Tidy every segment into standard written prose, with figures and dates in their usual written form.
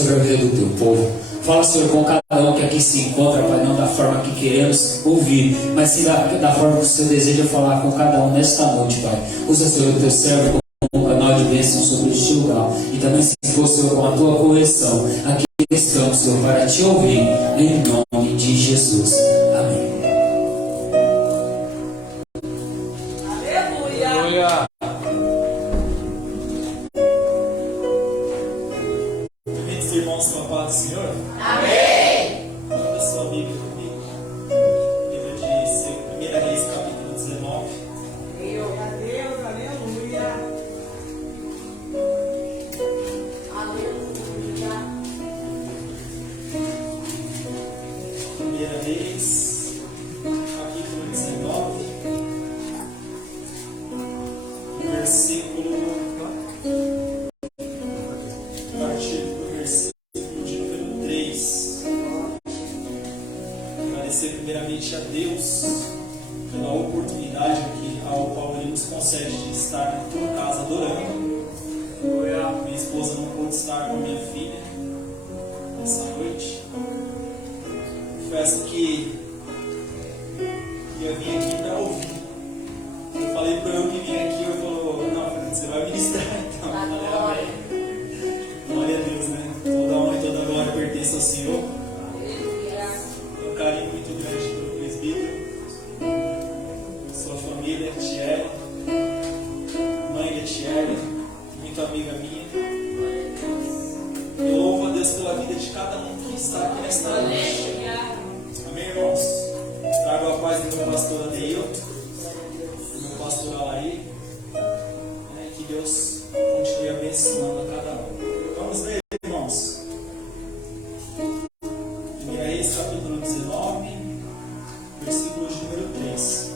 sobre a vida do teu povo. Fala, Senhor, com cada um que aqui se encontra, Pai, não da forma que queremos ouvir, mas sim da forma que o Senhor deseja falar com cada um nesta noite, Pai. Usa, Senhor, o teu servo como um canal de bênção sobre este lugar. E também, se for, Senhor, com a tua correção, aqui estamos, Senhor, para te ouvir, em nome de Jesus. Amém. Aleluia! Os irmãos com a paz do Senhor? Amém! Abra sua Bíblia comigo. Livro de 1 Reis, capítulo 19. Meu Deus, aleluia! Aleluia! 1 Reis, capítulo 19, versículo. A partir do versículo de número 3. Agradecer primeiramente a Deus pela oportunidade ao qual Ele nos concede de estar na tua casa adorando. Minha esposa não pôde estar com a minha filha nessa noite. Confesso que ia vir aqui para ouvir. Eu falei para eu que vim aqui, eu falou, não, Fernando, você vai ministrar então. Eu falei, amém. Glória a Deus, né? Toda honra e toda glória pertence ao Senhor. Um carinho muito grande pelo presbítero, sua família, Tiele, mãe da Tiele, muito amiga minha. Eu louvo a Deus pela vida de cada um que está aqui nesta noite. Amém, irmãos? Trago a paz do meu pastor Adeilton, do meu pastor Alaí. Que Deus continue abençoando a cada um. Vamos ler, irmãos. 1 Reis, capítulo 19, versículo de número 3.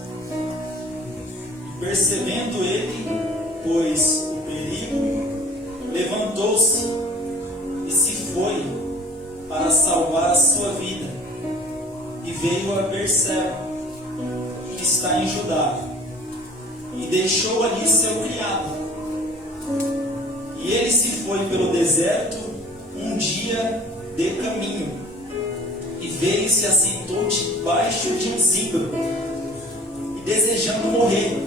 E percebendo ele, pois, o perigo, levantou-se e se foi para salvar a sua vida, e veio a Berseba, que está em Judá, e deixou ali seu criado. E ele se foi pelo deserto um dia de caminho, e veio e se assentou debaixo de um zimbro, e desejando morrer,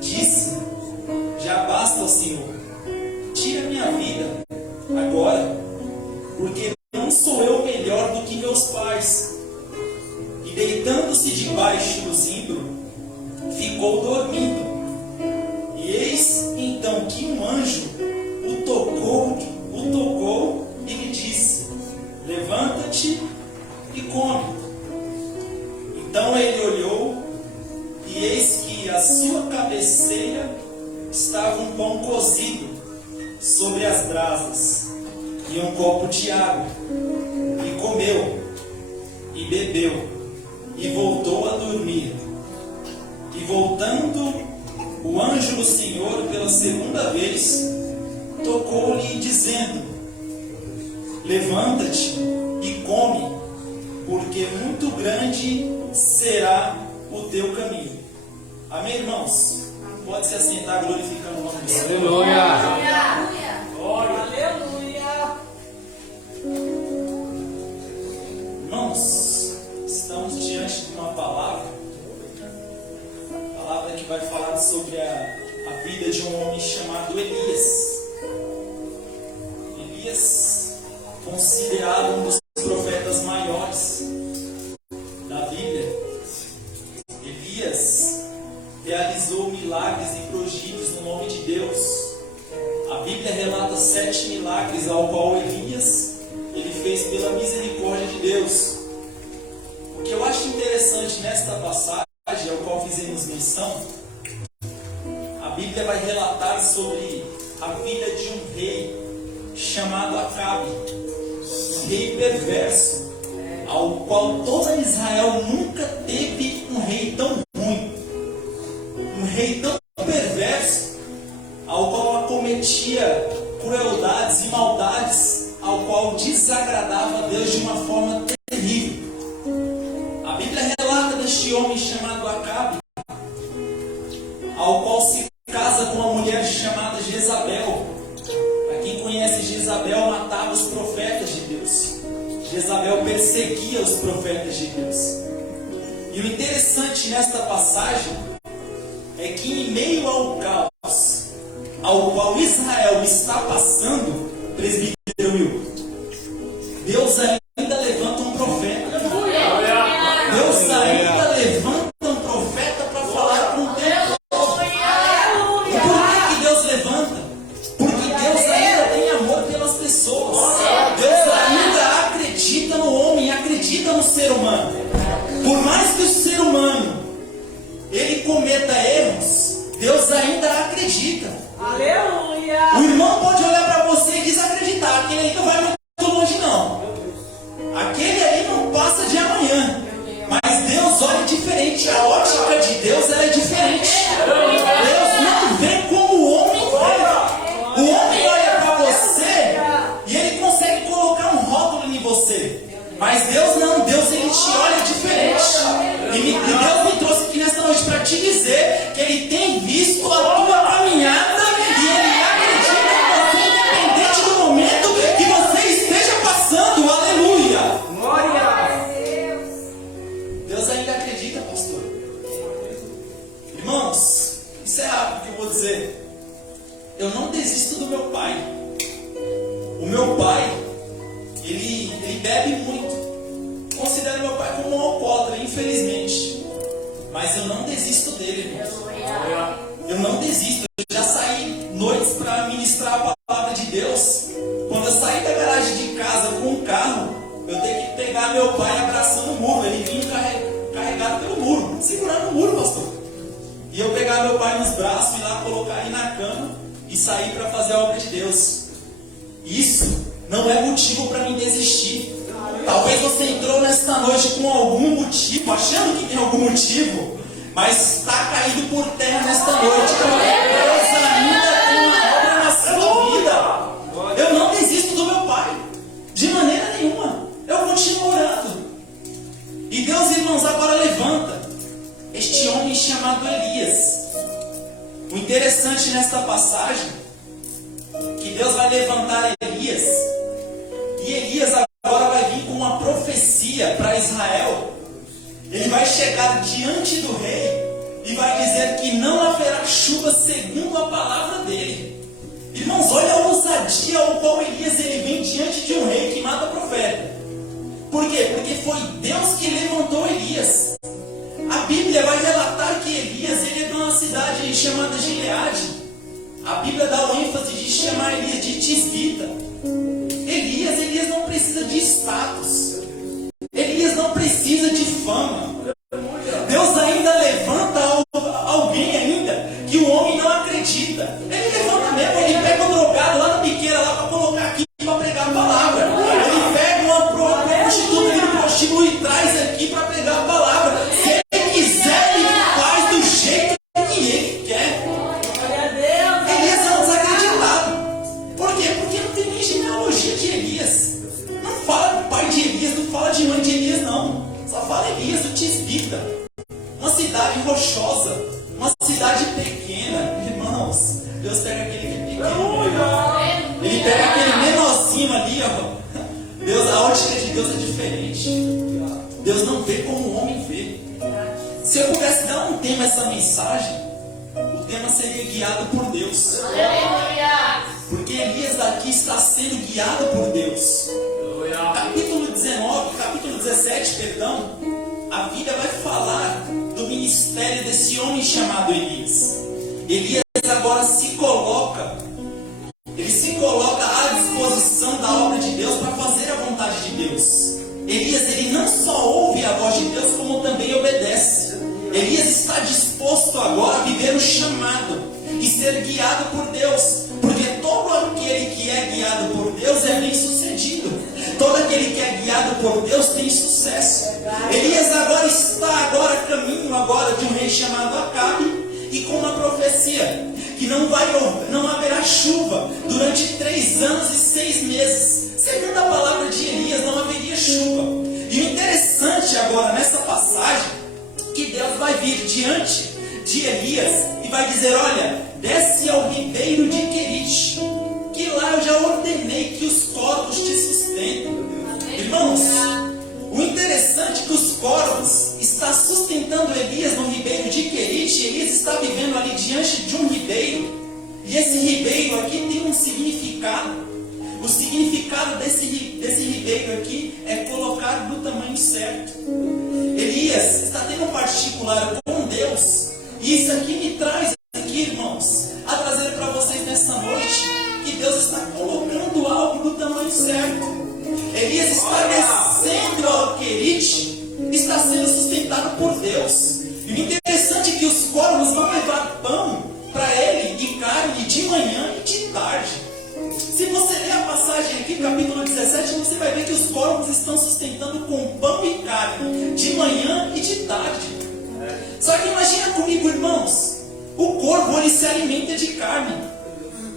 disse: já basta, ó Senhor, tira minha vida agora, porque não sou eu melhor do que meus pais. E deitando-se debaixo do zimbro, ficou dormindo. E eis então que um anjo o tocou e lhe disse: levanta-te e come. Então ele olhou, e eis que à sua cabeceira estava um pão cozido sobre as brasas, e um copo de água. E comeu, e bebeu, e voltou a dormir. E voltando o anjo do Senhor pela segunda vez, tocou-lhe dizendo: levanta-te e come, porque muito grande será o teu caminho. Amém, irmãos? Pode se assentar glorificando o nome do Senhor. Aleluia! Glória. Aleluia! Irmãos, estamos diante de uma palavra que vai falar sobre a vida de um homem chamado Elias. Elias, considerado um dos profetas maiores da Bíblia. Elias realizou milagres e prodígios no nome de Deus. A Bíblia relata 7 milagres ao qual Elias ele fez pela misericórdia de Deus. O que eu acho interessante nesta passagem, ao qual fizemos menção, a Bíblia vai relatar sobre a vida de um rei chamado Acabe, um rei perverso, ao qual toda Israel nunca teve um rei tão ruim, um rei tão perverso, ao qual acometia crueldades e maldades, ao qual desagradava a Deus de uma forma terrível. A Bíblia relata deste homem chamado Acabe, ao qual se casa com uma mulher chamada Jezabel. Para quem conhece Jezabel, matava os profetas Jezabel perseguia os profetas de Deus. E o interessante nesta passagem é que em meio ao caos ao qual Israel está passando, presbítero Will, Deus ainda levanta um profeta. Deus ainda levanta um profeta para falar com o tempo. E por que Deus levanta? Porque Deus ainda tem amor pelas pessoas. Deus ainda acredita no homem, acredita no ser humano. Por mais que o ser humano ele cometa erros, Deus ainda acredita. Aleluia! O irmão pode olhar para você e desacreditar. Aquele aí não vai muito longe, não. Aquele aí não passa de amanhã. Mas Deus olha diferente. A ótica de Deus ela é diferente. Deus não vê como o homem vê. O homem olha para você e ele consegue colocar um rótulo em você. Mas Deus não. Deus ele te olha diferente. E Deus me trouxe aqui nesta noite para te dizer que Ele tem visto a tua caminhada e Ele acredita em você, independente do momento que você esteja passando. Aleluia! Glória! Deus ainda acredita, pastor. Irmãos, isso é rápido que eu vou dizer. Eu não desisto do meu pai. O meu pai, ele bebe muito. Considero meu pai como um alcoólatra, infelizmente. Mas eu não desisto dele, irmãos. Eu não desisto. Eu já saí noites para ministrar a palavra de Deus. Quando eu saí da garagem de casa com um carro, eu tenho que pegar meu pai abraçando o muro. Ele vinha carregado pelo muro, segurando o muro, pastor. E eu pegar meu pai nos braços, ir lá colocar ele na cama e sair para fazer a obra de Deus. Isso não é motivo para mim desistir. Talvez você entrou nesta noite com algum motivo, achando que tem algum motivo, mas está caído por terra nesta noite. Deus ainda tem uma obra na sua vida. Eu não desisto do meu pai, de maneira nenhuma. Eu continuo orando. E Deus, irmãos, agora levanta este homem chamado Elias. O interessante nesta passagem que Deus vai levantar Elias. E Elias agora vai vir com uma profecia para Israel. Ele vai chegar diante do rei e vai dizer que não haverá chuva segundo a palavra dele. Irmãos, olha a ousadia ao qual Elias ele vem diante de um rei que mata profeta. Por quê? Porque foi Deus que levantou Elias. A Bíblia vai relatar que Elias ele é de uma cidade chamada Gileade. A Bíblia dá o ênfase de chamar Elias de Tisbita. Elias não precisa de status. Elias não precisa de fama. Deus ainda levanta alguém ainda que o homem não acredita. Ele levanta mesmo, ele pega o drogado lá na biqueira lá para colocar aqui para pregar a palavra. Ele pega uma prostituta, ele prostitui e traz aqui para pregar a palavra. Se ele quiser, ele faz do jeito que ele quer. Elias é um desacreditado. Por quê? Porque não tem nem genealogia de Elias. Não fala do pai de Elias, não fala de mãe de Elias, não. Só fala Elias do Tisbita. Uma cidade rochosa, uma cidade pequena. Irmãos, Deus pega aquele que é pequeno. Ele pega aquele menorzinho ali, ó. Deus, a ótica de Deus é diferente. Deus não vê como o homem vê. Se eu pudesse dar um tema a essa mensagem, o tema seria guiado por Deus. Porque Elias daqui está sendo guiado por Deus. Capítulo 19, capítulo 17, perdão, a Bíblia vai falar do ministério desse homem chamado Elias. Elias agora se coloca à disposição da obra de Deus para fazer a vontade de Deus. Elias, ele não só ouve a voz de Deus, como também obedece. Elias está disposto agora a viver o chamado e ser guiado por Deus, porque todo aquele que é guiado por Deus é bem sucedido. Todo aquele que é guiado por Deus tem sucesso. Elias agora está a caminho agora de um rei chamado Acabe e com uma profecia que não haverá chuva durante 3 anos e 6 meses. Segundo a palavra de Elias, não haveria chuva. E o interessante agora nessa passagem, que Deus vai vir diante de Elias e vai dizer: olha, desce ao ribeiro de Querite, que lá eu já ordenei que os corvos te sustentem. Irmãos, está sustentando Elias no ribeiro de Querite. Elias está vivendo ali diante de um ribeiro. E esse ribeiro aqui tem um significado. O significado desse ribeiro aqui é colocado no tamanho certo. Elias está tendo um particular com Deus. E isso aqui me traz aqui, irmãos, a trazer para vocês nessa noite que Deus está colocando algo no tamanho certo. Elias está descendo ao Querite, está sendo sustentado por Deus. E o interessante é que os corvos vão levar pão para ele e carne de manhã e de tarde. Se você ler a passagem aqui, capítulo 17, você vai ver que os corvos estão sustentando com pão e carne de manhã e de tarde. Só que imagina comigo, irmãos, o corvo ele se alimenta de carne.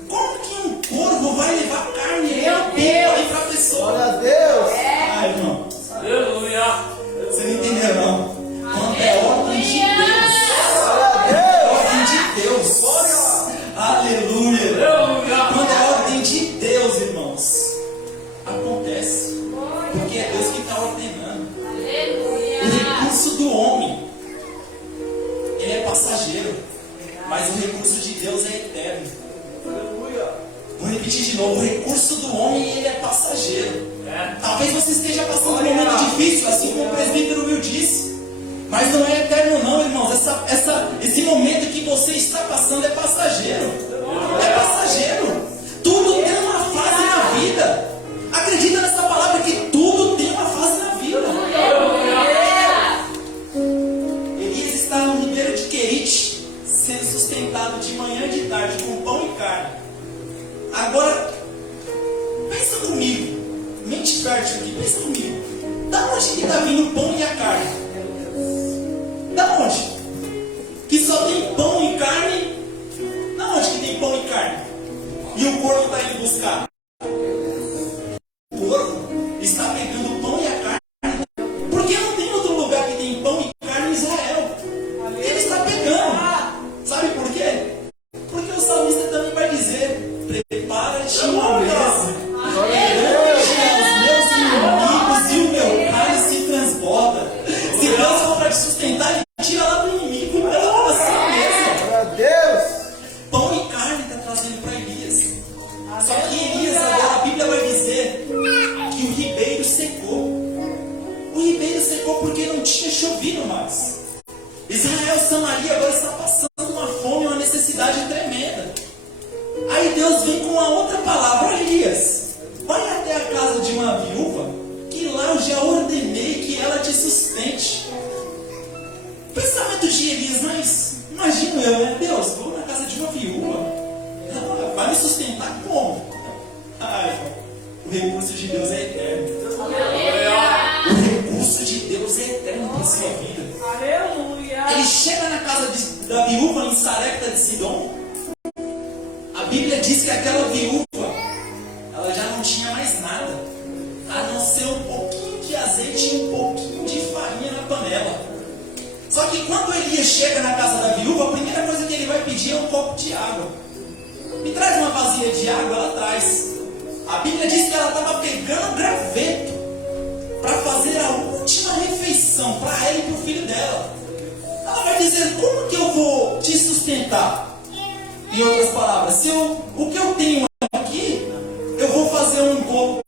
Como que um corvo vai levar carne para a pessoa? Glória a Deus! Ah, irmão, Aleluia. você não entendeu não? Quando é ordem de Deus, Glória a ordem de Deus, aleluia. Quando é ordem de Deus, irmãos, acontece, porque é Deus que está ordenando. O recurso do homem, ele é passageiro, mas o recurso de Deus é eterno. Vou repetir de novo, o recurso do homem ele é passageiro. Talvez você esteja passando um momento difícil, assim como o presbítero Will disse, mas não é eterno não, irmãos. Esse momento que você está passando é passageiro. É passageiro. Tudo tem uma fase na vida. Acredita nessa palavra que tudo tem uma fase na vida. Elias está no ribeiro de Querite, sendo sustentado de manhã e de tarde com pão e carne. Agora, pensa comigo, mente fértil aqui, pensa comigo. Da onde que está vindo o pão e a carne? Da onde? Que só tem pão e carne? Da onde que tem pão e carne? E o corvo está indo buscar? O corvo está pegando o pão e a carne. Porque não tem outro lugar que tem pão e carne em Israel. Ele está pegando. Sabe por quê? Porque o salmista também vai dizer: prepara-te uma mesa perante os meus inimigos e o meu cálice transborda. Se Deus for para te sustentar, ele tira lá do inimigo e leva para sua mesa. Glória a Deus! Pão e carne está trazendo para Elias. Só que Elias, agora a Bíblia vai dizer que o ribeiro secou. O ribeiro secou porque não tinha chovido mais. Israel, Samaria agora está passando uma fome, uma necessidade tremenda. Aí Deus vem com uma outra palavra: Elias, vai até a casa de uma viúva, que lá eu já ordenei que ela te sustente. Pensamento de Elias, mas imagino eu, né? Deus, vou na casa de uma viúva, ela vai me sustentar como? O recurso de Deus é eterno. O recurso de Deus é eterno para a sua vida. Aleluia. Ele chega na casa da viúva em Sarepta de Sidom. A Bíblia diz que aquela viúva, ela já não tinha mais nada, a não ser um pouquinho de azeite e um pouquinho de farinha na panela. Só que quando Elias chega na casa da viúva, a primeira coisa que ele vai pedir é um copo de água. Me traz uma vasilha de água, ela traz. A Bíblia diz que ela estava pegando graveto para fazer a última refeição para ela e para o filho dela. Ela vai dizer: como que eu vou te sustentar? Em outras palavras, o que eu tenho aqui, eu vou fazer um bolo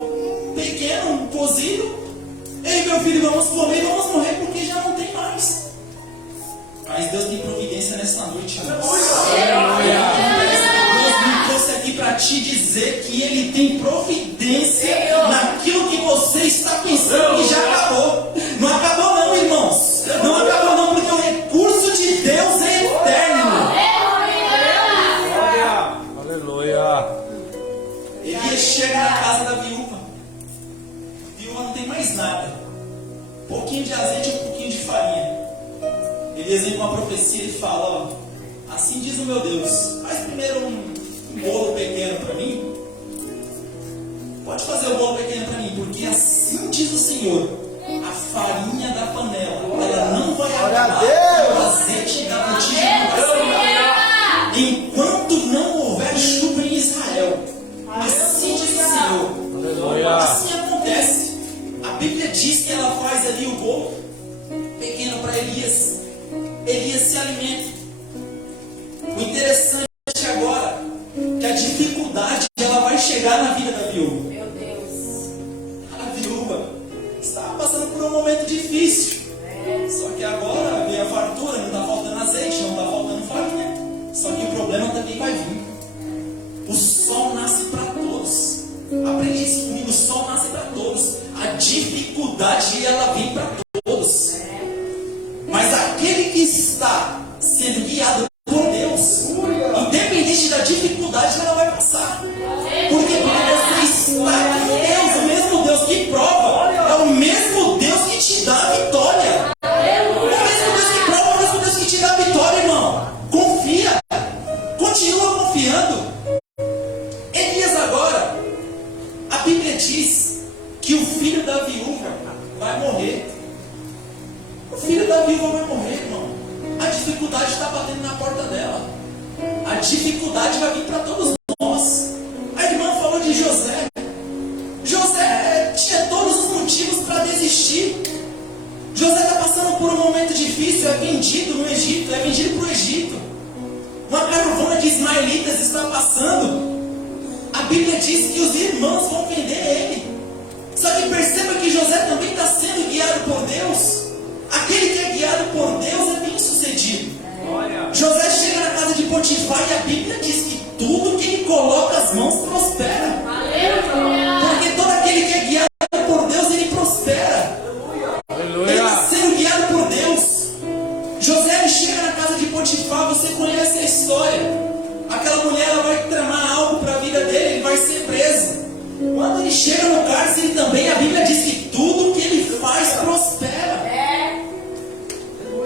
pequeno, um cozido. Ei, meu filho, vamos comer, vamos morrer porque já não tem mais. Mas Deus tem providência nessa noite, irmãos. Deus me trouxe aqui para te dizer que Ele tem providência naquilo que você está pensando que já acabou. Não acabou não, irmãos. Não acabou não, porque o recurso de Deus é eterno. Aleluia! Elias chega na casa da viúva. A viúva não tem mais nada. Um pouquinho de azeite e um pouquinho de farinha. Elias vem com uma profecia e fala: ó, assim diz o meu Deus, faz primeiro um bolo pequeno para mim. Pode fazer o bolo pequeno para mim, porque assim diz o Senhor: a farinha da panela, ela não vai acabar, o azeite da botija não vai acabar, enquanto não houver chuva em Israel. Assim diz o Senhor. Assim acontece. A Bíblia diz que ela faz ali o bolo pequeno para Elias. Elias se alimenta. O interessante agora é que a dificuldade ela vai chegar na vida da viúva. Meu Deus. A viúva estava passando por um momento difícil. Só que agora veio a fartura, não está faltando azeite, não está faltando farinha. Só que o problema também vai vir. O sol nasce para todos. Aprende isso comigo, o sol nasce para todos. A dificuldade ela vem para todos. Mas aquele que está sendo guiado por Deus, independente da dificuldade, ela vai passar. Por quê? Porque você está com Deus, o mesmo Deus que prova, é o mesmo Deus que te dá a vitória. É o mesmo Deus que prova, é o mesmo Deus que te dá a vitória, irmão. Confia, continua confiando. Elias agora, a Bíblia diz que o filho da viúva vai morrer. O filho da viúva vai morrer, irmão. A dificuldade está batendo na porta dela. A dificuldade vai vir para todos nós. A irmã falou de José. José tinha todos os motivos para desistir. José está passando por um momento difícil. É vendido no Egito, é vendido para o Egito. Uma caravana de ismaelitas está passando. A Bíblia diz que os irmãos vão vender ele. Só que perceba que José também está sendo guiado por Deus. Aquele que é guiado por Deus é bem sucedido. José chega na casa de Potifar e a Bíblia diz que tudo que ele coloca as mãos prospera. Porque todo aquele que é guiado por Deus, ele prospera. Ele está sendo guiado por Deus. José ele chega na casa de Potifar, você conhece a história. Aquela mulher ela vai tramar algo para a vida dele, ele vai ser preso. Quando ele chega no cárcere também, a Bíblia diz que tudo que ele faz prospera.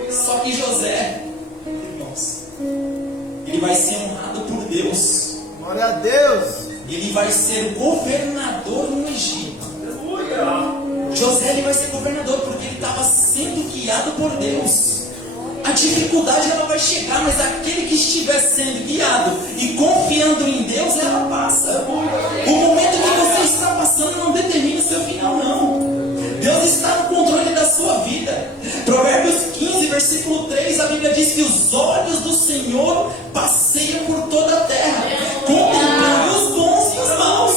Só que José, irmãos, ele vai ser honrado por Deus. Glória a Deus. Ele vai ser governador no Egito. José ele vai ser governador porque ele estava sendo guiado por Deus. A dificuldade ela vai chegar, mas aquele que estiver sendo guiado e confiando em Deus, ela passa. O momento que você está passando não determina o seu final, não. Deus está no controle da sua vida. Provérbios 15, versículo 3, a Bíblia diz que os olhos do Senhor passeiam por toda a terra, contemplando os bons e os maus.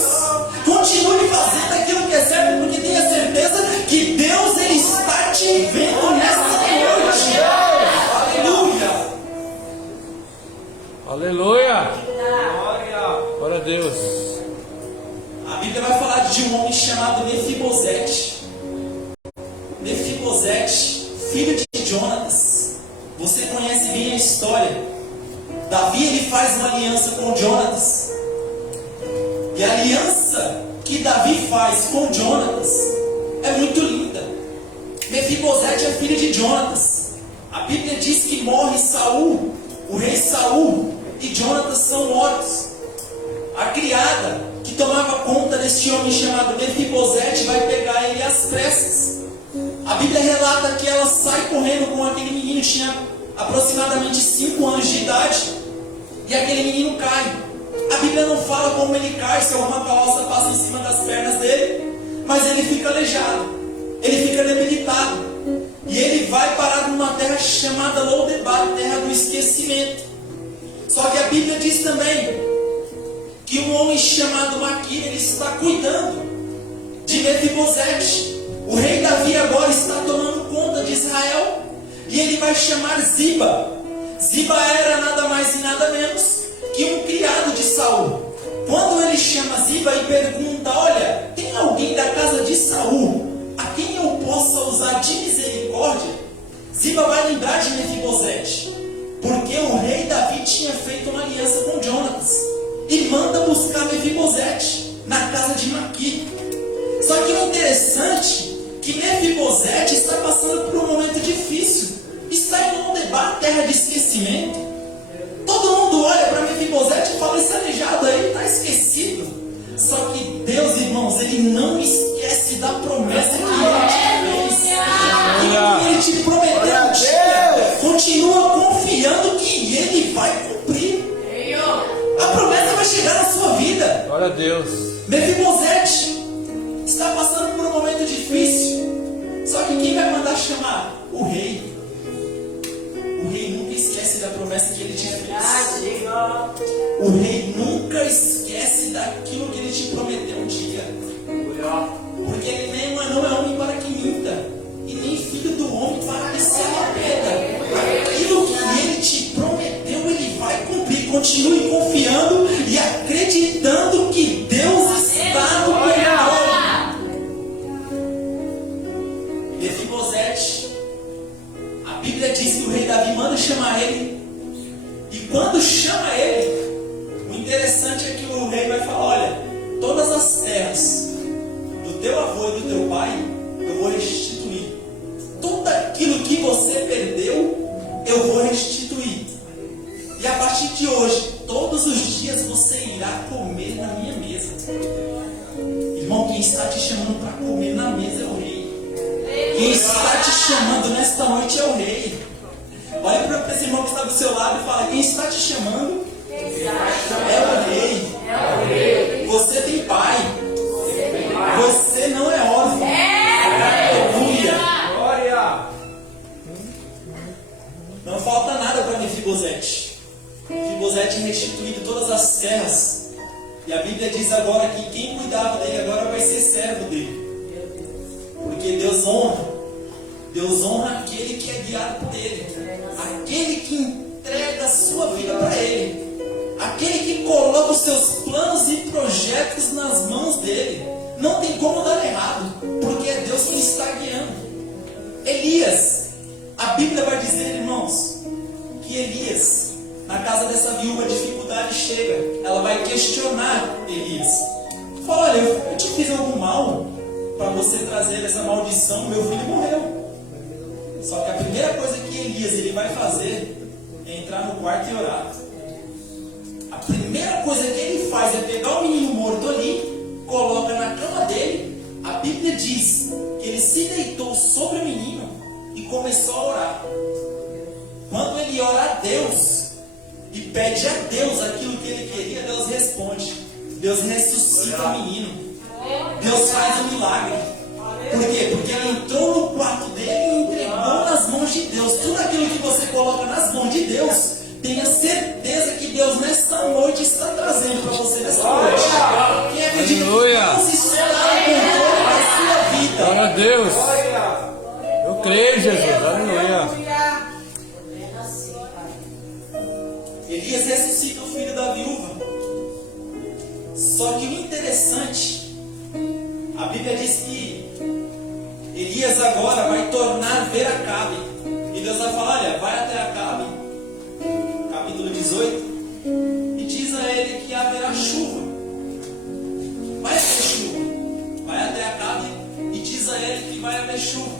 Continue fazendo aquilo que é certo, porque tenha certeza que Deus ele está te vendo nessa noite. Aleluia! Aleluia. Glória a Deus. A Bíblia vai falar de um homem chamado Mefibosete. Mefibosete, filho de Jonatas. Você conhece bem a história. Davi ele faz uma aliança com Jonatas. E a aliança que Davi faz com Jonatas é muito linda. Mefibosete é filho de Jonatas. A Bíblia diz que morre Saul, o rei Saul, e Jonatas são mortos. A criada que tomava conta deste homem chamado Mefibosete vai pegar ele às pressas. A Bíblia relata que ela sai correndo com aquele menino, tinha aproximadamente 5 anos de idade, e aquele menino cai. A Bíblia não fala como ele cai, se alguma carroça passa em cima das pernas dele, mas ele fica aleijado, ele fica debilitado, e ele vai parar numa terra chamada Lodebar, terra do esquecimento. Só que a Bíblia diz também que um homem chamado Maquir, ele está cuidando de Mefibosete. O rei Davi agora está tomando conta de Israel, e ele vai chamar Ziba. Ziba era nada mais e nada menos que um criado de Saul. Quando ele chama Ziba e pergunta: olha, tem alguém da casa de Saul a quem eu possa usar de misericórdia? Ziba vai lembrar de Mefibosete, porque o rei Davi tinha feito uma aliança com Jonatas e manda buscar Mefibosete na casa de Maquir. Só que o interessante é que Mefibosete está passando por um momento difícil. Está em Lodebar, terra de esquecimento. Todo mundo olha para Mefibosete e fala: esse aleijado aí está esquecido. Só que Deus, irmãos, ele não esquece da promessa que ele te fez. E ele te prometeu um dia, continua confiando que ele vai cumprir. A promessa vai chegar na sua vida. Glória a Deus. Mefibosete está passando por um momento difícil. Só que quem vai mandar chamar? O rei. O rei promessa que ele te fez. O rei nunca esquece daquilo que ele te prometeu um dia. Porque ele nem não é homem para que minta, e nem filho do homem para que se arrependa. Aquilo que ele te prometeu, ele vai cumprir. Continue confiando e acreditando que Deus está no controle. Mefibosete, a Bíblia diz que o rei Davi manda chamar ele. E quando chama ele, o interessante é que o rei vai falar: olha, todas as terras do teu avô e do teu pai eu vou restituir. Tudo aquilo que você perdeu eu vou restituir. E a partir de hoje, todos os dias você irá comer na minha mesa. Irmão, quem está te chamando para comer na mesa é o rei. Quem está te chamando nesta noite é o rei. Olha para esse irmão que está do seu lado e fala: quem está te chamando é o rei. Você tem pai. Você não é órfão. Aleluia. Não falta nada para Mefibosete. Mefibosete restituído todas as terras. E a Bíblia diz agora que quem cuidava dele agora vai ser servo dele. Porque Deus honra aquele que é guiado por ele. Aquele que entrega a sua vida para ele. Aquele que coloca os seus planos e projetos nas mãos dele. Não tem como dar errado, porque é Deus quem está guiando. Elias, a Bíblia vai dizer, irmãos, que Elias, na casa dessa viúva, a dificuldade chega. Ela vai questionar Elias. Fala: olha, eu te fiz algum mal para você trazer essa maldição? Meu filho morreu. Só que a primeira coisa que Elias ele vai fazer é entrar no quarto e orar. A primeira coisa que ele faz é pegar o menino morto ali, coloca na cama dele. A Bíblia diz que ele se deitou sobre o menino e começou a orar. Quando ele ora a Deus e pede a Deus aquilo que ele queria, Deus responde. Deus ressuscita o menino. Deus faz um milagre. Por quê? Porque ele entrou no quarto dele e entregou nas mãos de Deus. Tudo aquilo que você coloca nas mãos de Deus, tenha certeza que Deus nessa noite está trazendo para você nessa noite. Quem acredita que Deus está no controle da sua vida? Glória a Deus. Eu creio, Jesus. Aleluia. Elias ressuscita o filho da viúva. Só que o interessante, a Bíblia diz que Elias agora vai tornar ver Acabe. E Deus vai falar: olha, vai até Acabe, capítulo 18, e diz a ele que haverá chuva. Vai haver chuva. Vai até Acabe e diz a ele que vai haver chuva.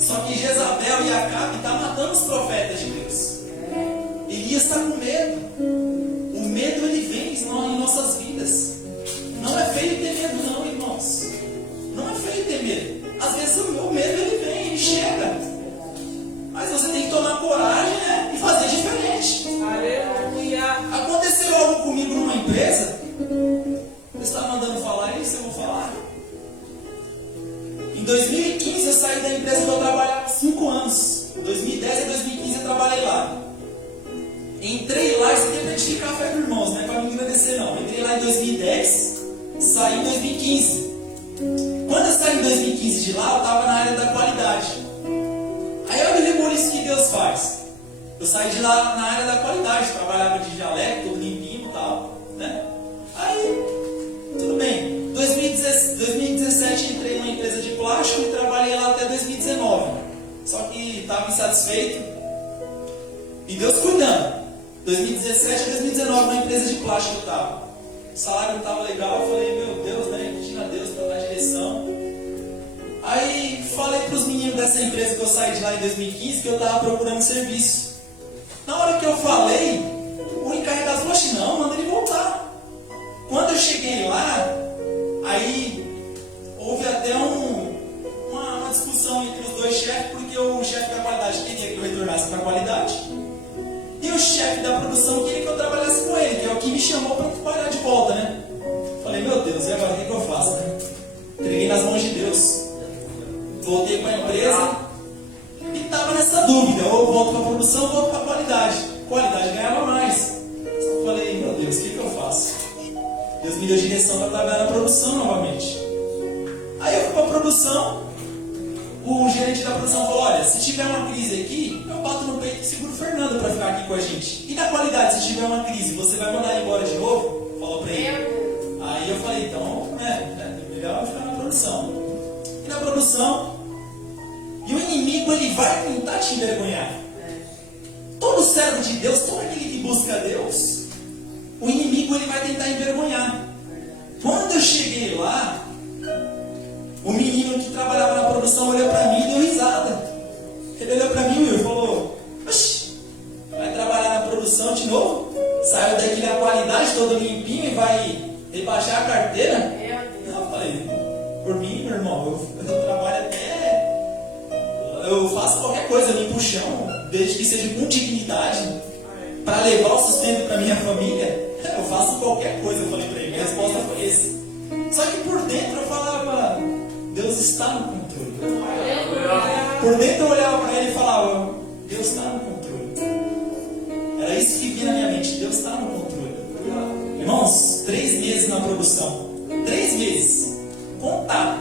Só que Jezabel e Acabe estão matando os profetas de Deus. Elias está com medo. O medo ele vem em nossas vidas. Não é feio ter medo não, irmãos. Não é feio ter medo. Às vezes o medo ele vem, ele chega. Mas você tem que tomar coragem, né, e fazer diferente. Aleluia. Aconteceu algo comigo numa empresa. Você está mandando falar isso? Eu vou falar. Em 2015 eu saí da empresa que eu trabalhava há 5 anos. Em 2010 e 2015 eu trabalhei lá. Entrei lá, isso aqui é identificar a fé dos irmãos, não é para me agradecer não. Entrei lá em 2010, saí em 2015. Quando eu saí em 2015 de lá, eu estava na área da qualidade. Aí olha o reboliço que Deus faz. Eu saí de lá na área da qualidade, trabalhava de jaleco, todo limpinho e tal, né? Aí, tudo bem. 2017 entrei numa empresa de plástico e trabalhei lá até 2019. Só que estava insatisfeito. E Deus cuidando. 2017 a 2019 numa empresa de plástico eu estava. O salário não estava legal, eu falei: meu Deus, né? Pedindo a Deus para dar direção. Aí falei para os meninos dessa empresa que eu saí de lá em 2015 que eu estava procurando serviço. Na hora que eu falei, o encarregado falou assim: não, manda ele voltar. Quando eu cheguei lá, aí houve até uma discussão entre os dois chefes, porque o chefe da qualidade queria que eu retornasse para a qualidade. E o chefe da produção queria que eu trabalhasse com ele, que é o que me chamou para trabalhar de volta, né? Falei: meu Deus, e agora o que eu faço, né? Entreguei nas mãos de Deus. Voltei para a empresa e estava nessa dúvida: ou eu volto para a produção ou volto para a qualidade. qualidade ganhava mais. Só que eu falei, meu Deus, o que eu faço? Deus me deu direção para trabalhar na produção novamente. Aí eu fui para a produção, o gerente da produção falou, olha, se tiver uma crise aqui, eu bato no peito e seguro o Fernando para ficar aqui com a gente. E na qualidade, se tiver uma crise, você vai mandar ele embora de novo? Falou para ele. Aí eu falei, então, melhor ficar na produção. E na produção, e o inimigo ele vai tentar te envergonhar. Todo servo de Deus, todo aquele que busca Deus, o inimigo ele vai tentar envergonhar. Quando eu cheguei lá, o menino que trabalhava na produção olhou para mim e deu risada. Ele olhou para mim e falou, oxi, vai trabalhar na produção de novo? Saiu daqui na qualidade, todo limpinho e vai rebaixar a carteira? Eu falei, por mim, meu irmão, eu trabalho até... Eu faço qualquer coisa, eu limpo o chão, desde que seja com dignidade, para levar o sustento para minha família. Eu faço qualquer coisa, eu falei para ele. A resposta foi essa. Só que por dentro eu falava, Deus está no controle. Por dentro eu olhava para ele e falava, Deus está no controle. Era isso que vinha na minha mente, Deus está no controle. Irmãos, 3 meses na produção. 3 meses. Contado.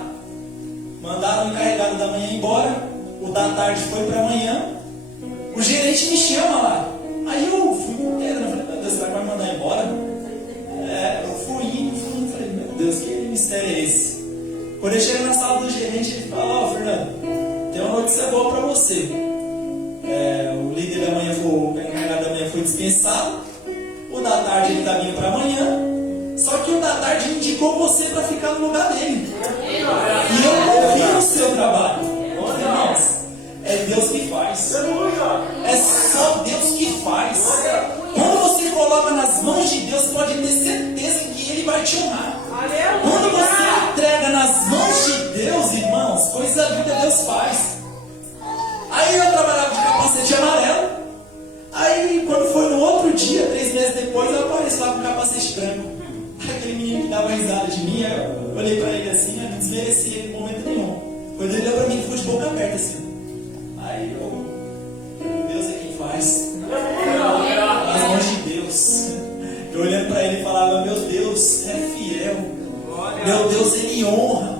Mandaram o encarregado da manhã embora. O da tarde foi para amanhã. O gerente me chama lá. Aí eu fui inteiro. Falei, meu Deus, será que vai mandar embora? Eu fui indo. Falei, meu Deus, que mistério é esse? Quando eu cheguei na sala do gerente, ele falou, ó, Fernando, tem uma notícia boa para você. O líder da manhã, o encarregado da manhã foi dispensado. O da tarde ele está vindo para amanhã. Só que o da tarde indicou você para ficar no lugar dele. E eu confio no seu trabalho. Irmãos, é Deus que faz. É só Deus que faz. Quando você coloca nas mãos de Deus, pode ter certeza que Ele vai te honrar. Quando você entrega nas mãos de Deus, irmãos, coisa linda Deus faz. Aí eu trabalhava de capacete amarelo. Aí quando foi no outro dia, 3 meses depois, eu apareci lá com capacete branco. Aquele menino que dava risada de mim, eu olhei pra ele assim, eu não desmereci ele em momento nenhum. Quando ele olhou pra mim, ele ficou de boca aberta assim. Aí Deus é quem faz. Nas mãos de Deus. Eu olhando pra ele e falava, meu Deus é fiel. Meu Deus, Ele honra.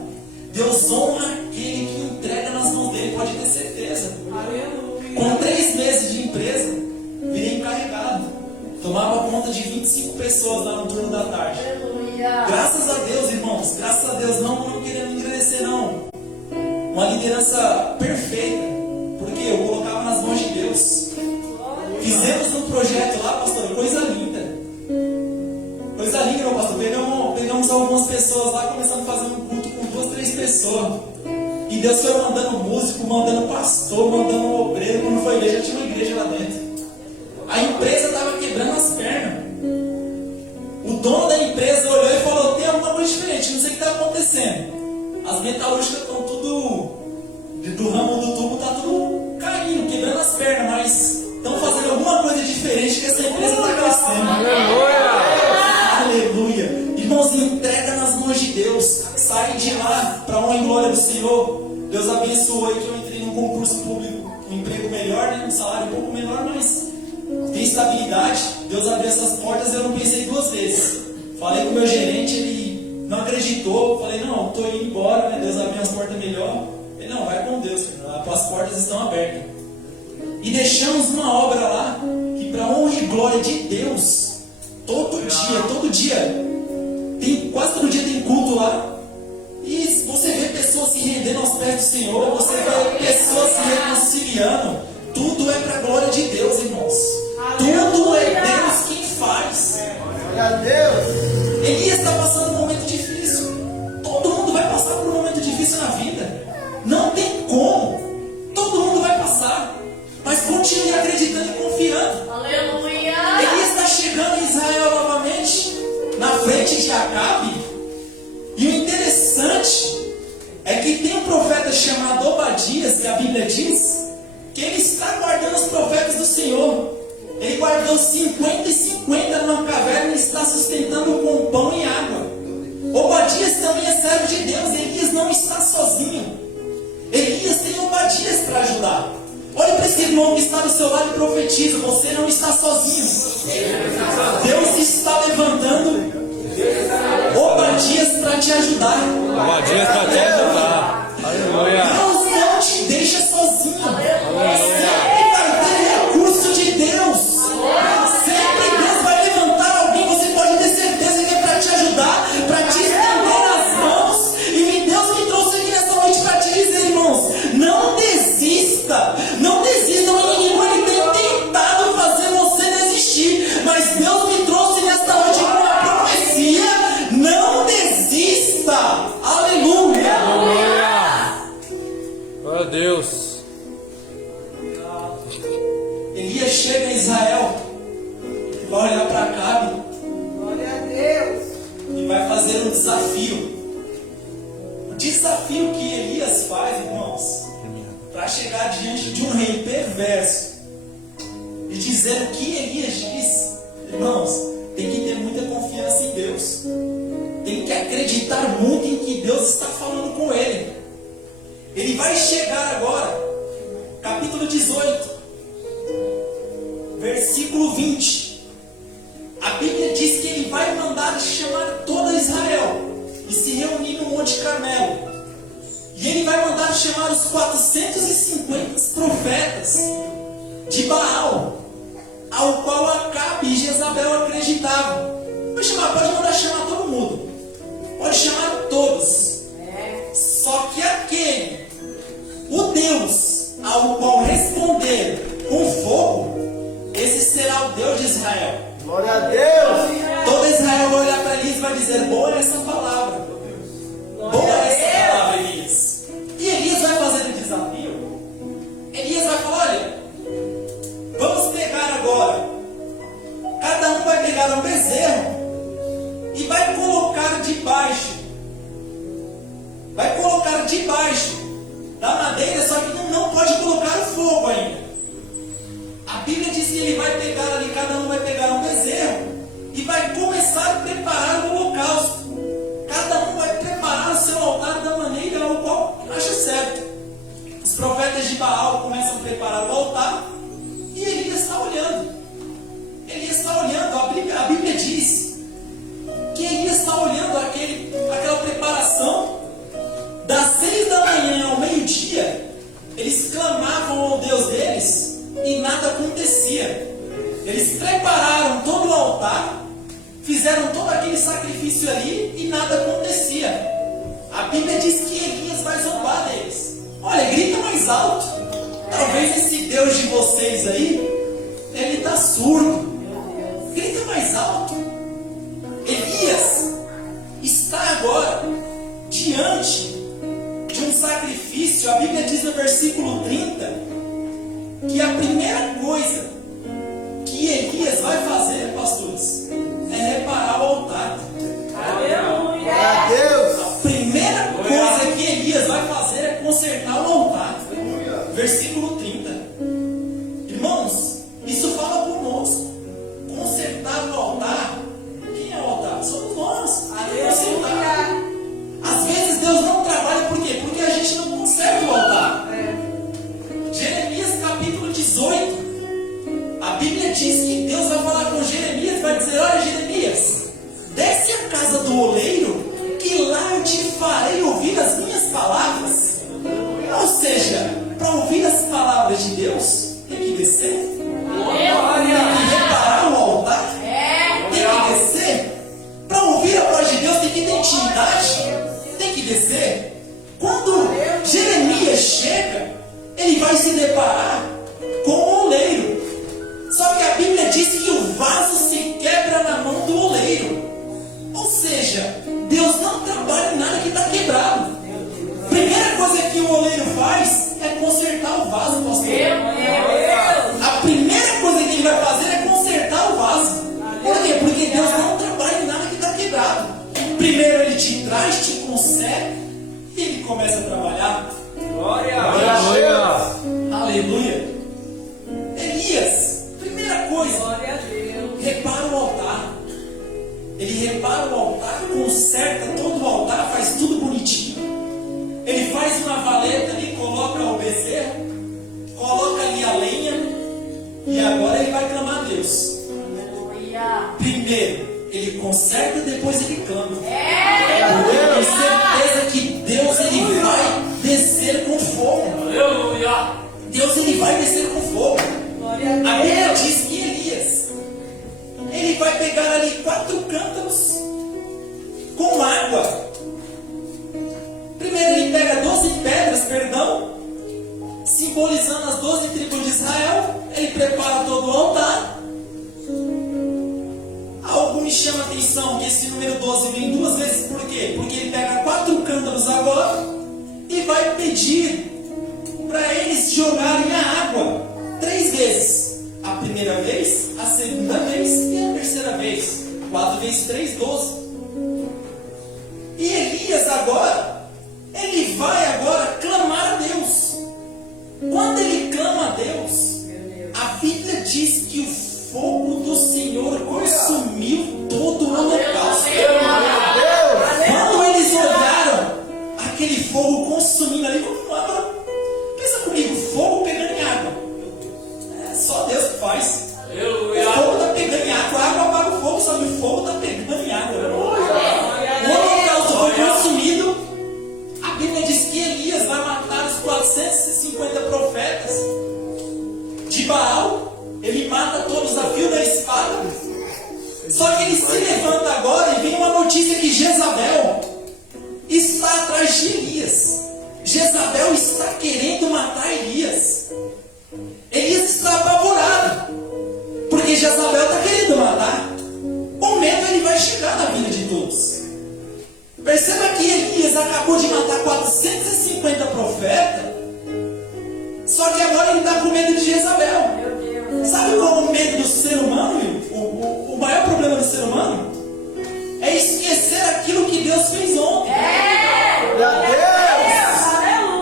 Deus honra aquele que entrega nas mãos dele, pode ter certeza. Com 3 meses de empresa, virei encarregado. Tomava conta de 25 pessoas lá no turno da tarde. Graças a Deus, irmãos, graças a Deus, não querendo engrandecer, não. Uma liderança perfeita, porque eu colocava nas mãos de Deus. Fizemos um projeto lá, pastor, coisa linda. Coisa linda, meu pastor. Pegamos algumas pessoas lá, começamos a fazer um culto com 2, 3 pessoas. E Deus foi mandando músico, mandando pastor, mandando obreiro. Quando foi ver, já tinha uma igreja lá dentro. A empresa estava quebrando as pernas. O dono da empresa olhou e falou, tem alguma coisa diferente, não sei o que está acontecendo. As metalúrgicas estão tudo, do ramo do tubo está tudo caindo, quebrando as pernas, mas estão fazendo alguma coisa diferente que essa empresa está crescendo. Aleluia! Aleluia! Irmãos, entrega nas mãos de Deus. Sai de lá para a honra e glória do Senhor. Deus abençoou que eu entrei num concurso público, um emprego melhor, né? Um salário um pouco menor, mas tem estabilidade. Deus abriu essas portas e eu não pensei 2 vezes. Falei com o meu gerente, ele não acreditou. Falei, não, estou indo embora, né? Deus abriu as portas melhor. Ele, não, vai com Deus, as portas estão abertas. E deixamos uma obra lá, que para honra e glória de Deus, todo dia, quase todo dia tem culto lá. E você vê pessoas se rendendo aos pés do Senhor, você vê pessoas se reconciliando. Tudo é para a glória de Deus, irmãos. Tudo é Deus quem faz. Glória a Deus. Elias está passando um momento difícil. Todo mundo vai passar por um momento difícil na vida. Não tem como. Todo mundo vai passar. Mas continue acreditando e confiando. Aleluia! Elias está chegando em Israel novamente, na frente de Acabe. E o interessante é que tem um profeta chamado Obadias, que a Bíblia diz que ele está guardando os profetas do Senhor. Ele guardou 50 e 50 numa caverna e está sustentando com pão e água. Obadias também é servo de Deus. Elias não está sozinho. Elias tem Obadias para ajudar. Olha para esse irmão que está do seu lado e profetiza: você não está sozinho. Deus está levantando Obadias para te ajudar. Obadias para te ajudar. Aleluia. Deus não te deixa sozinho. Sempre vai ter recurso de Deus. Sempre Deus vai levantar alguém. Você pode ter certeza que é para te ajudar, para te estender as mãos. E Deus me trouxe aqui nessa noite para te dizer, irmãos, não desista. Não desista. O inimigo ele tem tentado fazer você desistir. Mas Deus me trouxe nesta noite com uma profecia. Não desista. Aleluia. Glória a Deus. Elias chega em Israel, vai olhar para Acabe e vai fazer um desafio. O desafio que Elias faz, irmãos, para chegar diante de um rei perverso e dizer o que Elias diz, irmãos, tem que ter muita confiança em Deus. Tem que acreditar muito em que Deus está falando com ele. Ele vai chegar agora, capítulo 18, versículo 20. A Bíblia diz que ele vai mandar chamar toda Israel e se reunir no Monte Carmelo. E ele vai mandar chamar os 450 profetas de Baal, ao qual Acabe e Jezabel acreditavam. Pode mandar chamar todo mundo. Pode chamar todos. Só que aquele, o Deus ao qual responder com fogo, esse será o Deus de Israel. Glória a Deus. Todo Israel vai olhar para Elias e vai dizer: boa essa palavra. Boa essa palavra, Elias. E Elias vai fazer o desafio. Elias vai falar: olha, vamos pegar agora. Cada um vai pegar um bezerro e vai colocar debaixo. Vai colocar debaixo da madeira, só que não pode colocar o fogo ainda. A Bíblia diz que ele vai pegar ali, cada um vai pegar um bezerro e vai começar a preparar o holocausto. Cada um vai preparar o seu altar da maneira ao qual acha certo. Os profetas de Baal começam a preparar o altar e Elias está olhando. Elias está olhando, a Bíblia diz que Elias está olhando aquela preparação. Das 6 da manhã ao meio-dia, eles clamavam ao Deus deles e nada acontecia. Eles prepararam todo o altar, fizeram todo aquele sacrifício ali e nada acontecia. A Bíblia diz que Elias vai zombar deles. Olha, grita mais alto. Talvez esse Deus de vocês aí, ele está surdo. Grita mais alto. Elias está agora diante de um sacrifício. A Bíblia diz no versículo 30 que a primeira coisa que Elias vai fazer, pastores, é reparar o altar. Aleluia. Glória a Deus. A primeira coisa que Elias vai fazer é consertar o altar. Versículo 30. Irmãos, isso fala conosco. Consertar o altar. Quem é o altar? Somos nós. Consertar. Às vezes Deus não trabalha, por quê? Porque a gente não conserta o altar. Jeremias capítulo 18. A Bíblia diz que Deus vai falar com Jeremias e vai dizer: olha, Jeremias, desce à casa do oleiro e lá eu te farei ouvir as minhas palavras. Ou seja, para ouvir as palavras de Deus, tem que descer. Tem que reparar o altar. Tem que descer. Para ouvir a voz de Deus, tem que ter intimidade. Tem que descer. Quando Jeremias chega, ele vai se deparar com o oleiro. Só que a Bíblia diz que o vaso se quebra na mão do oleiro. Ou seja, Deus não trabalha em nada que está quebrado. Primeira coisa que o oleiro faz é consertar o vaso, pastor. A primeira coisa que ele vai fazer é consertar o vaso. Por quê? Porque Deus não trabalha em nada que está quebrado. Primeiro ele te traz, te conserta e ele começa a trabalhar. Glória. Aleluia. Elias, primeira coisa, Glória a Deus. repara o altar. Ele repara o altar, conserta todo o altar, faz tudo bonitinho. Ele faz uma valeta ali, coloca o bezerro, coloca ali ali a lenha e agora ele vai clamar a Deus. Primeiro, ele conserta, depois ele clama. Porque eu tenho certeza que Deus ele vai descer com fogo. Deus ele vai descer com fogo. A Bíblia diz que Elias, ele vai pegar ali 4 cântaros com água. Primeiro ele pega 12 pedras, simbolizando as 12 tribos de Israel. Ele prepara todo o altar. Algo me chama a atenção que esse número 12 vem 2 vezes. Por quê? Porque ele pega 4 cântaros agora e vai pedir para eles jogarem a água 3 vezes. A primeira vez, a segunda vez e a terceira vez. 4 vezes 3, 12. E Elias agora, ele vai agora clamar a Deus. Quando ele clama a Deus, a Bíblia diz que o fogo do Senhor consumiu todo o holocausto. Quando eles olharam aquele fogo consumindo ali, pensa comigo, fogo pegando em água. É só Deus que faz. O fogo está pegando em água, a água apaga o fogo, sabe? O fogo está pegando em água. O holocausto foi consumido. A Bíblia diz que Elias vai matar os 450 profetas de Baal. Ele mata todos a fio da espada. Só que ele se levanta agora e vem uma notícia que Jezabel está atrás de Elias. Jezabel está querendo matar Elias. Elias está apavorado, porque Jezabel está querendo matar. O medo ele vai chegar na vida de todos. Perceba que Elias acabou de matar 450 profetas. Só que agora ele está com medo de Jezabel. Sabe qual é o medo do ser humano? O maior problema do ser humano é esquecer aquilo que Deus fez ontem.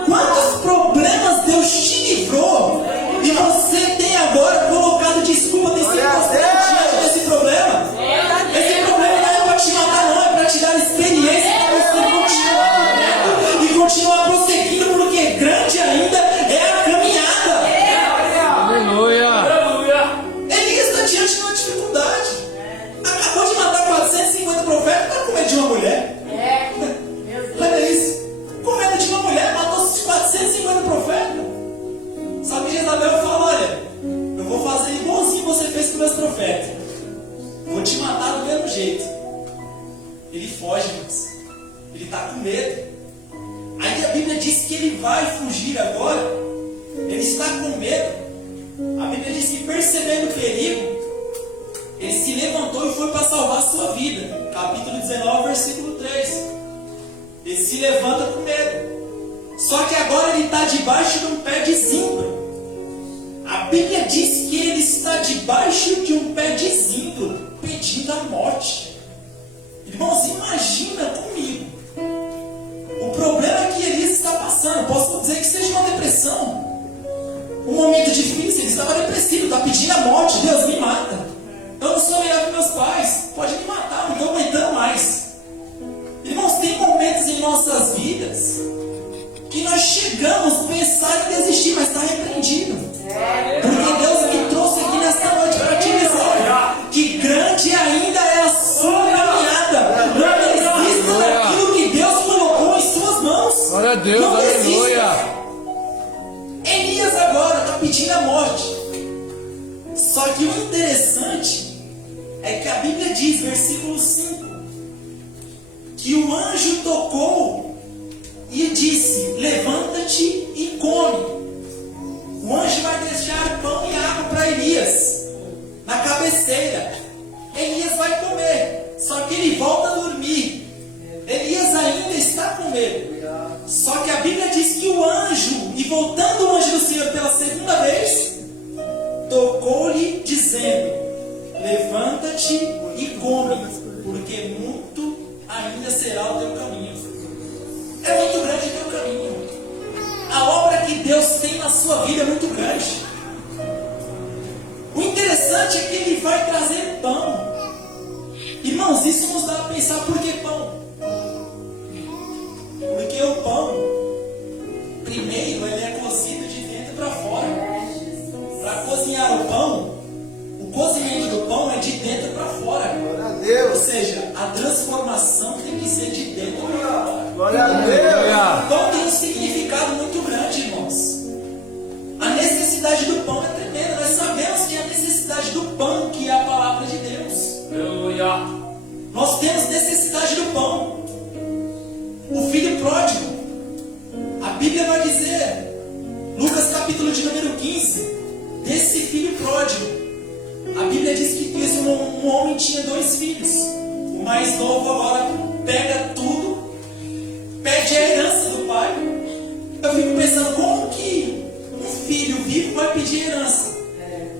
Quantos problemas Deus te livrou e você tem agora colocado desculpa, tem sido constante desse problema? Esse problema não é para te matar, não, é para te dar experiência para você continuar e continuar prosseguindo, porque grande ainda é a caminhada. Elias está diante de uma dificuldade. Acabou de matar 450 profetas, está com medo de uma mulher. Olha isso. Com medo de uma mulher, matou 450 profetas. Só que Jezabel fala: olha, eu vou fazer igualzinho você fez com meus profetas. Vou te matar do mesmo jeito. Ele foge, mas ele está com medo. Aí a Bíblia diz que ele vai fugir agora. Ele está com medo. A Bíblia diz que, percebendo o perigo, ele se levantou e foi para salvar a sua vida. Capítulo 19, versículo 3. Ele se levanta com medo. Só que agora ele está debaixo de um pé de zimbro. A Bíblia diz que ele está debaixo de um pé de zimbro, pedindo a morte. Irmãos, imagina comigo o problema que Elias está passando. Posso dizer que seja uma depressão. Um momento difícil, ele estava depressivo, está pedindo a morte. Deus, me mata. Eu não sou melhor que meus pais. Pode me matar, não estou aguentando mais. Irmãos, tem momentos em nossas vidas que nós chegamos a pensar em desistir, mas está repreendido. Porque Deus me trouxe aqui nesta noite para te dizer que grande ainda é a sua caminhada. Não desista daquilo que Deus colocou em suas mãos. Glória a Deus, não aleluia. Elias agora está pedindo a morte. Só que o interessante é que a Bíblia diz, versículo 5, que o anjo tocou e disse: levanta-te e come. O anjo vai deixar pão e água para Elias na cabeceira. Elias vai comer, só que ele volta a dormir. Elias ainda está com medo. Só que a Bíblia diz que o anjo, e voltando o anjo do Senhor pela segunda vez, tocou-lhe dizendo: levanta-te e come, porque muito ainda será o teu caminho. É muito grande o teu caminho. A obra que Deus tem na sua vida é muito grande. O interessante é que Ele vai trazer pão. Irmãos, isso nos dá a pensar: por que pão? Porque o pão, primeiro, ele é cozido de dentro para fora. Bíblia vai dizer, Lucas capítulo de número 15, desse filho pródigo. A Bíblia diz que um homem tinha 2 filhos. O mais novo agora pega tudo, pede a herança do pai. Eu fico pensando, como que um filho vivo vai pedir herança?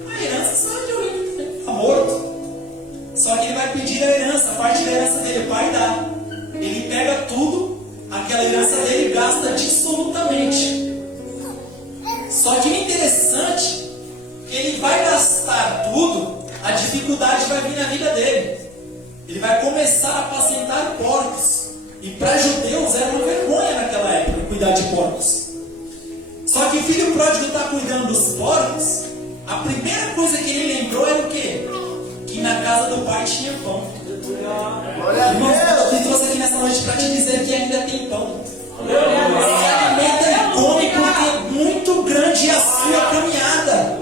A herança sabe de onde está morto. Só que ele vai pedir a herança, a parte da herança dele, o pai dá. Ele pega tudo, aquela herança dele gasta dissolutamente. Só que o interessante, ele vai gastar tudo, a dificuldade vai vir na vida dele. Ele vai começar a apacentar porcos. E para judeus era uma vergonha naquela época cuidar de porcos. Só que o filho pródigo está cuidando dos porcos. A primeira coisa que ele lembrou era o quê? Que na casa do pai tinha pão. Irmãos, eu trouxe aqui nessa noite para te dizer que ainda tem pão. Se alimenta e come, porque é muito grande a sua caminhada.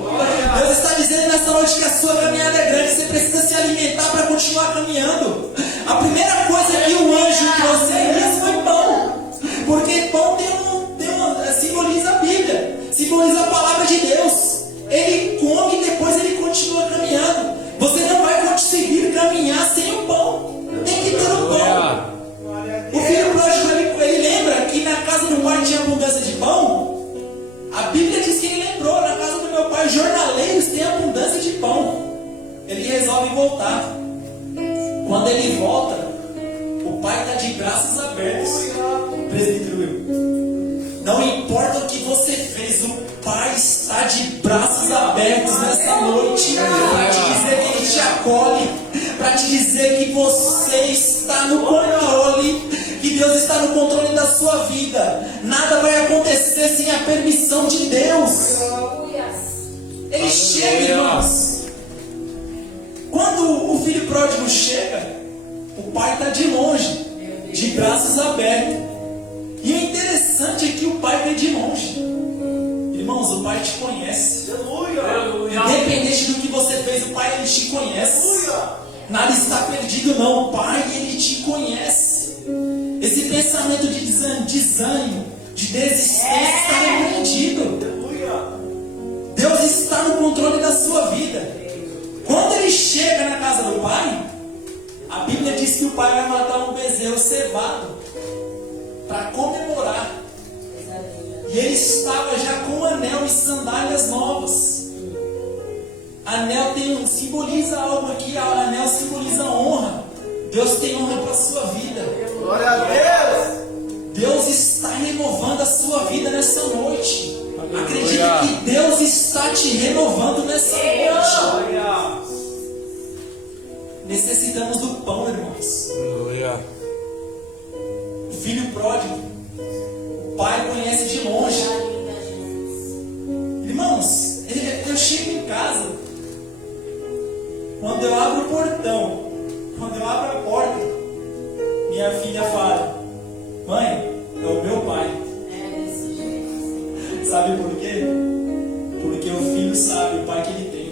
Deus está dizendo nessa noite que a sua caminhada é grande. Você precisa se alimentar para continuar caminhando. A primeira coisa que o anjo trouxe a Elias foi pão. Porque pão simboliza a Bíblia, simboliza a palavra de Deus. Ele come e depois ele continua caminhando. Você não vai conseguir caminhar sem o pão. Tem que ter o pão. O filho pródigo, ele lembra que na casa do pai tinha abundância de pão. A Bíblia diz que ele lembrou, na casa do meu pai, jornaleiros têm abundância de pão. Ele resolve voltar. Quando ele volta, o pai está de braços abertos. Presbítero Will, não importa o que você fez, o pai está de braços abertos nessa noite para te dizer que ele te acolhe, para te dizer que você está no controle, que Deus está no controle da sua vida. Nada vai acontecer sem a permissão de Deus. Ele chega, irmãos. Quando o filho pródigo chega, o pai está de longe, de braços abertos. E o interessante é que o pai vem de longe. Irmãos, o pai te conhece. Independente do que você fez, o pai ele te conhece. Nada está perdido não. O pai ele te conhece. Esse pensamento de desânimo, de desistência está repreendido. Deus está no controle da sua vida. Quando ele chega na casa do pai, a Bíblia diz que o pai vai matar um bezerro cevado para comemorar. E ele estava já com anel e sandálias novas. Anel simboliza algo aqui. Anel simboliza honra. Deus tem honra para a sua vida. Glória a Deus. Deus está renovando a sua vida nessa noite. Acredita que Deus está te renovando nessa noite. Necessitamos do pão, irmãos. O filho pródigo, o pai conhece de longe. Irmãos, eu chego em casa, quando eu abro o portão, quando eu abro a porta, minha filha fala: mãe, é o meu pai. Sabe por quê? Porque o filho sabe o pai que ele tem.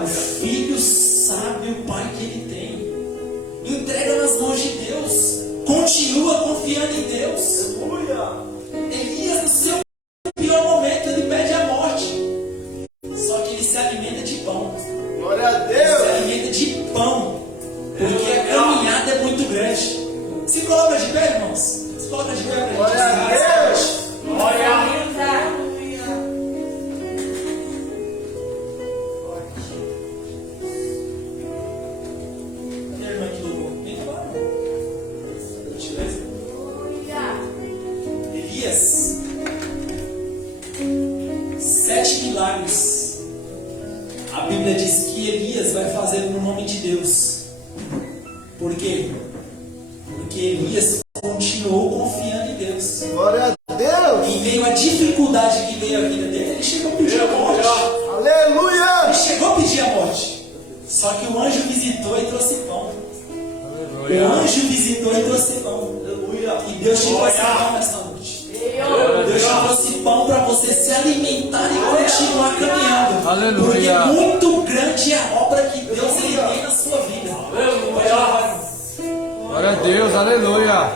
O filho sabe o pai que ele tem. Entrega nas mãos de Deus. Continua confiando em Deus. Elias, no seu pior momento, ele pede a morte. Só que ele se alimenta de pão. Glória a Deus. Ele se alimenta de pão. Porque a caminhada é muito grande. Se coloca de pé, irmãos. Se coloca de pé para Glória a Deus. Glória a Deus. Minha irmã que louvou. Vem embora. Elias, 7 milagres. A Bíblia diz que Elias vai fazer no nome de Deus. Por quê? Porque Elias continuou confiando em Deus. Glória a Deus. Em meio à dificuldade que veio à vida dele, ele chegou a pedir a morte. Aleluia. Ele chegou a pedir a morte. Só que o anjo visitou e trouxe pão. O anjo visitou e trouxe pão. E Deus te trouxe pão nesta noite. Deus te trouxe pão para você se alimentar e continuar caminhando. Aleluia. Porque muito grande é a obra que Deus ele tem na sua vida. Glória a Deus, aleluia.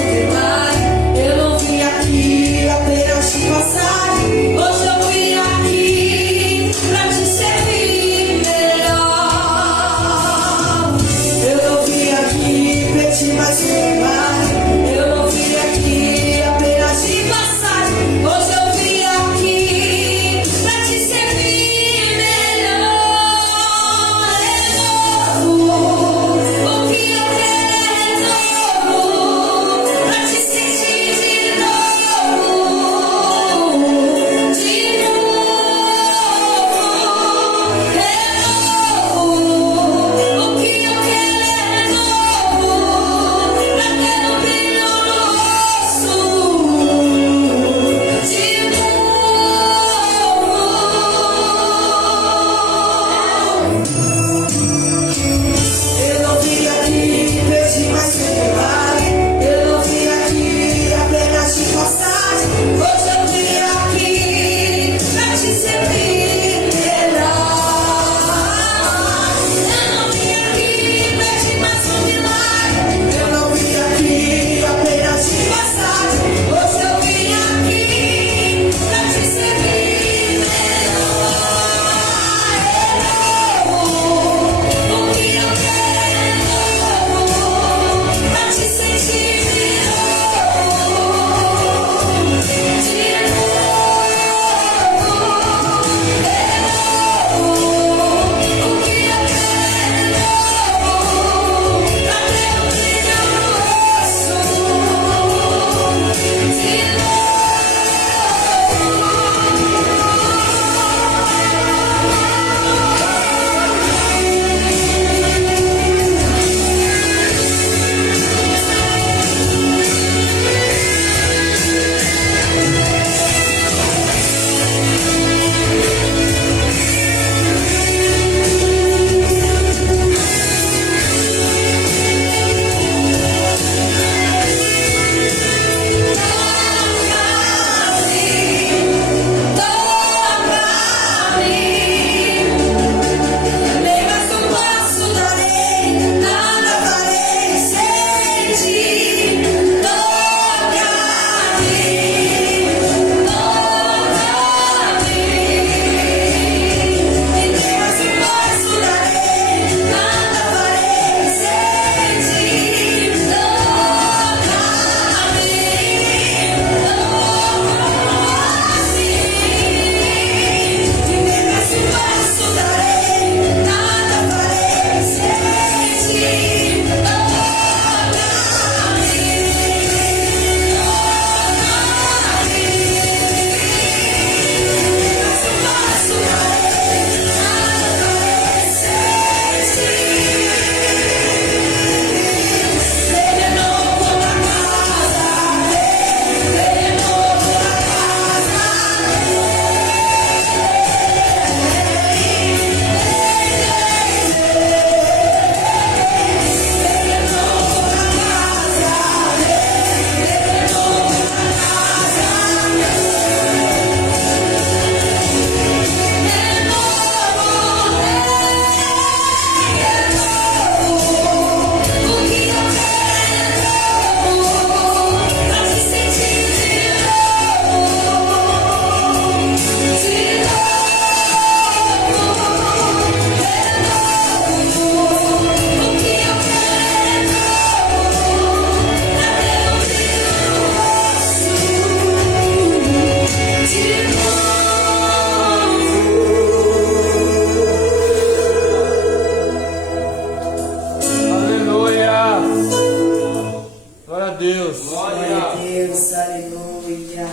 sublimar. Eu não vim aqui apenas de passagem. Hoje eu vim aqui pra te servir melhor. Eu não vim aqui pedir mais sublimar. Eu não vim aqui apenas de passagem. Hoje eu vim aqui pra te servir melhor. É novo, o que eu quero é novo, pra te sentir de novo, de novo. É novo, o que eu quero é novo, pra ter um brilho no rosto, de novo. Eu não vim aqui pedir mais sublimar. Eu não vim aqui apenas de passagem. Hoje eu vim aqui pra te servir melhor. Eu não vim aqui pedir mais sublimar. Eu não vim aqui apenas de passagem. Hoje eu vim aqui pra te servir melhor. É novo, o que eu quero é novo, pra te sentir de novo, de novo. É novo, o que eu quero é novo, pra ter um brilho no rosto, de nem mais um passo darei, nada farei sem ti. Toca-me, e nem mais um passo darei, nada farei sem ti. Toca-me, e nem mais um passo darei, nada farei sem ti. Aleluia. Glória a Deus. Glória a Deus, aleluia.